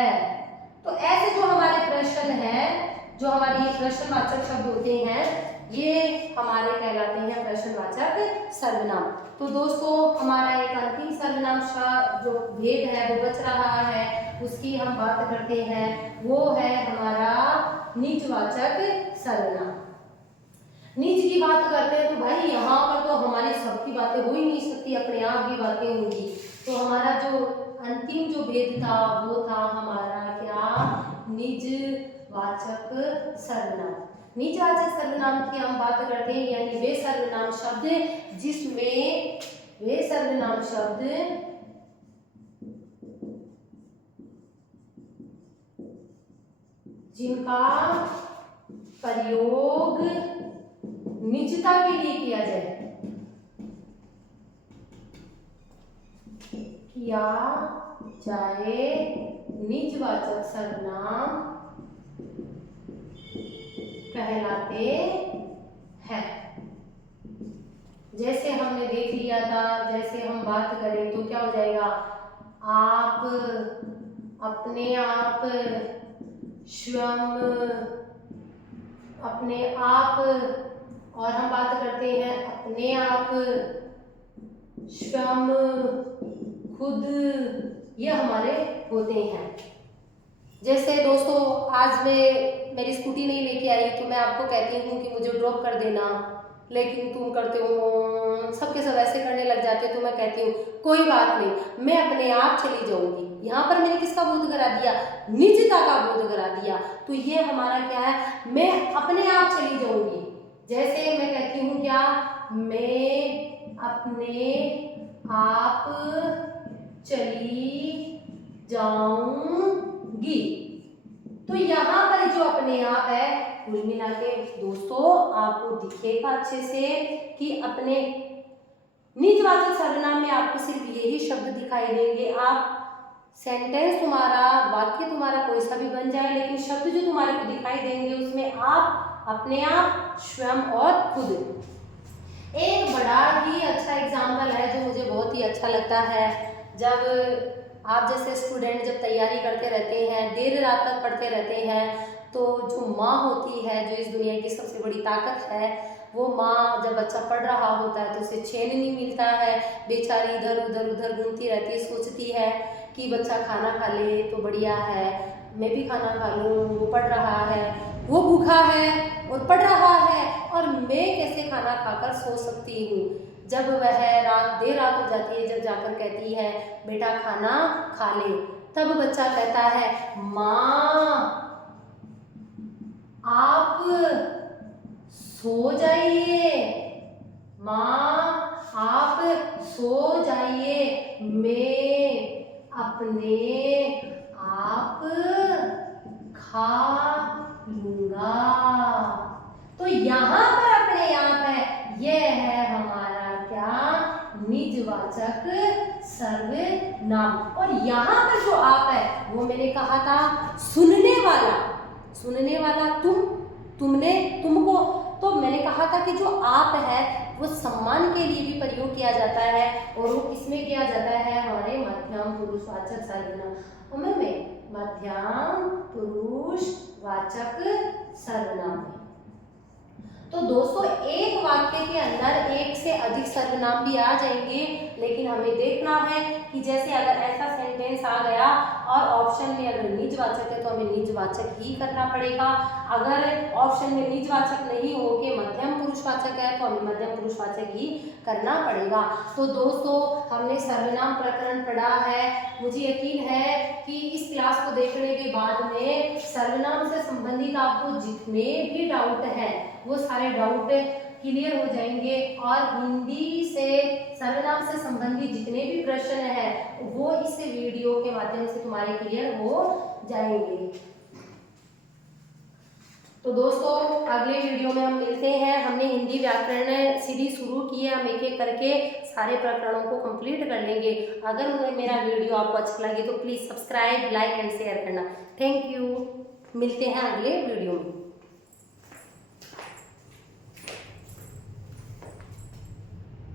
तो ऐसे जो हमारे प्रश्न हैं, जो हमारी प्रश्नवाचक शब्द होते हैं, ये हमारे कहलाते हैं प्रश्नवाचक सर्वनाम। तो दोस्तों हमारा एक अंतिम सर्वनाम जो भेद है वो बच रहा है, उसकी हम बात करते हैं, वो है हमारा निजवाचक सर्वनाम। निज की बात करते हैं तो भाई यहाँ पर तो हमारी सबकी बातें हो ही नहीं सकती, अपने आप की बातें होंगी। तो हमारा जो अंतिम जो भेद था वो था हमारा क्या, निजवाचक सर्वनाम। निजवाचक सर्वनाम की हम बात करते हैं, यानी वे सर्वनाम शब्द जिसमें, वे सर्वनाम शब्द जिनका प्रयोग निजता के लिए किया जाए, निजवाचक सर्वनाम कहलाते हैं। जैसे हमने देख लिया था, जैसे हम बात करें तो क्या हो जाएगा, आप, अपने आप, स्वयं, अपने आप, और हम बात करते हैं अपने आप, स्वयं, खुद, ये हमारे होते हैं। जैसे दोस्तों आज मेरी स्कूटी नहीं लेके आई तो मैं आपको कहती हूँ कि मुझे ड्रॉप कर देना, लेकिन तुम करते हो सबके सब ऐसे करने लग जाते हो, तो मैं कहती हूँ कोई बात नहीं, मैं अपने आप चली जाऊंगी। यहाँ पर मैंने किसका बोध करा दिया, निजता का बोध करा दिया। तो ये हमारा क्या है, मैं अपने आप चली जाऊंगी। जैसे मैं कहती हूँ क्या, मैं अपने आप चली जाऊंगी। तो यहाँ पर जो अपने आप है, कुल मिला के दोस्तों आपको दिखेगा अच्छे से कि अपने निजवाचक सर्वनाम में आपको सिर्फ यही शब्द दिखाई देंगे। आप सेंटेंस तुम्हारा, वाक्य तुम्हारा कोई सा भी बन जाए, लेकिन शब्द जो तुम्हारे को दिखाई देंगे उसमें आप, अपने आप, स्वयं और खुद, एक बड़ा ही अच्छा एग्जाम्पल है जो मुझे बहुत ही अच्छा लगता है। जब आप जैसे स्टूडेंट जब तैयारी करते रहते हैं, देर रात तक पढ़ते रहते हैं, तो जो माँ होती है, जो इस दुनिया की सबसे बड़ी ताकत है, वो माँ जब बच्चा पढ़ रहा होता है तो उसे चैन नहीं मिलता है। बेचारी इधर उधर उधर घूमती रहती है, सोचती है कि बच्चा खाना खा ले तो बढ़िया है, मैं भी खाना खा लूँ, वो पढ़ रहा है, वो भूखा है और पढ़ रहा है, और मैं कैसे खाना खाकर सो सकती हूँ। जब वह देर रात हो जाती है, जब जाकर कहती है बेटा खाना खा ले, तब बच्चा कहता है माँ आप सो जाइए, माँ आप सो जाइए, मैं अपने आप खा लूंगा। तो यहाँ पर अपने आप है, यह है हमारा क्या, निजवाचक सर्वनाम। और यहाँ पर जो आप है वो मैंने कहा था सुनने वाला, सुनने वाला तुमने, तुमको। तो मैंने कहा था कि जो आप है वो सम्मान के लिए भी प्रयोग किया जाता है, और वो किसमें किया जाता है, हमारे मध्यम पुरुषवाचक सर्वनाम में, मध्यम पुरुषवाचक सर्वनाम में। तो दोस्तों एक वाक्य के अंदर एक से अधिक सर्वनाम भी आ जाएंगे, लेकिन हमें देखना है कि जैसे अगर ऐसा सेंटेंस आ गया और ऑप्शन में अगर निजवाचक है तो हमें निजवाचक ही करना पड़ेगा। अगर ऑप्शन में निजवाचक नहीं हो के मध्यम पुरुषवाचक है तो हमें मध्यम पुरुषवाचक ही करना पड़ेगा। तो दोस्तों हमने सर्वनाम प्रकरण पढ़ा है। मुझे यकीन है कि इस क्लास को देखने के बाद में सर्वनाम से संबंधित आपको जितने भी डाउट हैं वो सारे डाउट क्लियर हो जाएंगे, और हिंदी से सर्वनाम से संबंधित जितने भी प्रश्न हैं वो इस वीडियो के माध्यम से तुम्हारे क्लियर हो जाएंगे। तो दोस्तों अगले वीडियो में हम मिलते हैं। हमने हिंदी व्याकरण सीरीज शुरू की है, हम एक एक करके सारे प्रकरणों को कंप्लीट कर लेंगे। अगर मेरा वीडियो आपको अच्छा लगे तो please subscribe, like and share करना। Thank you. मिलते हैं अगले वीडियो में।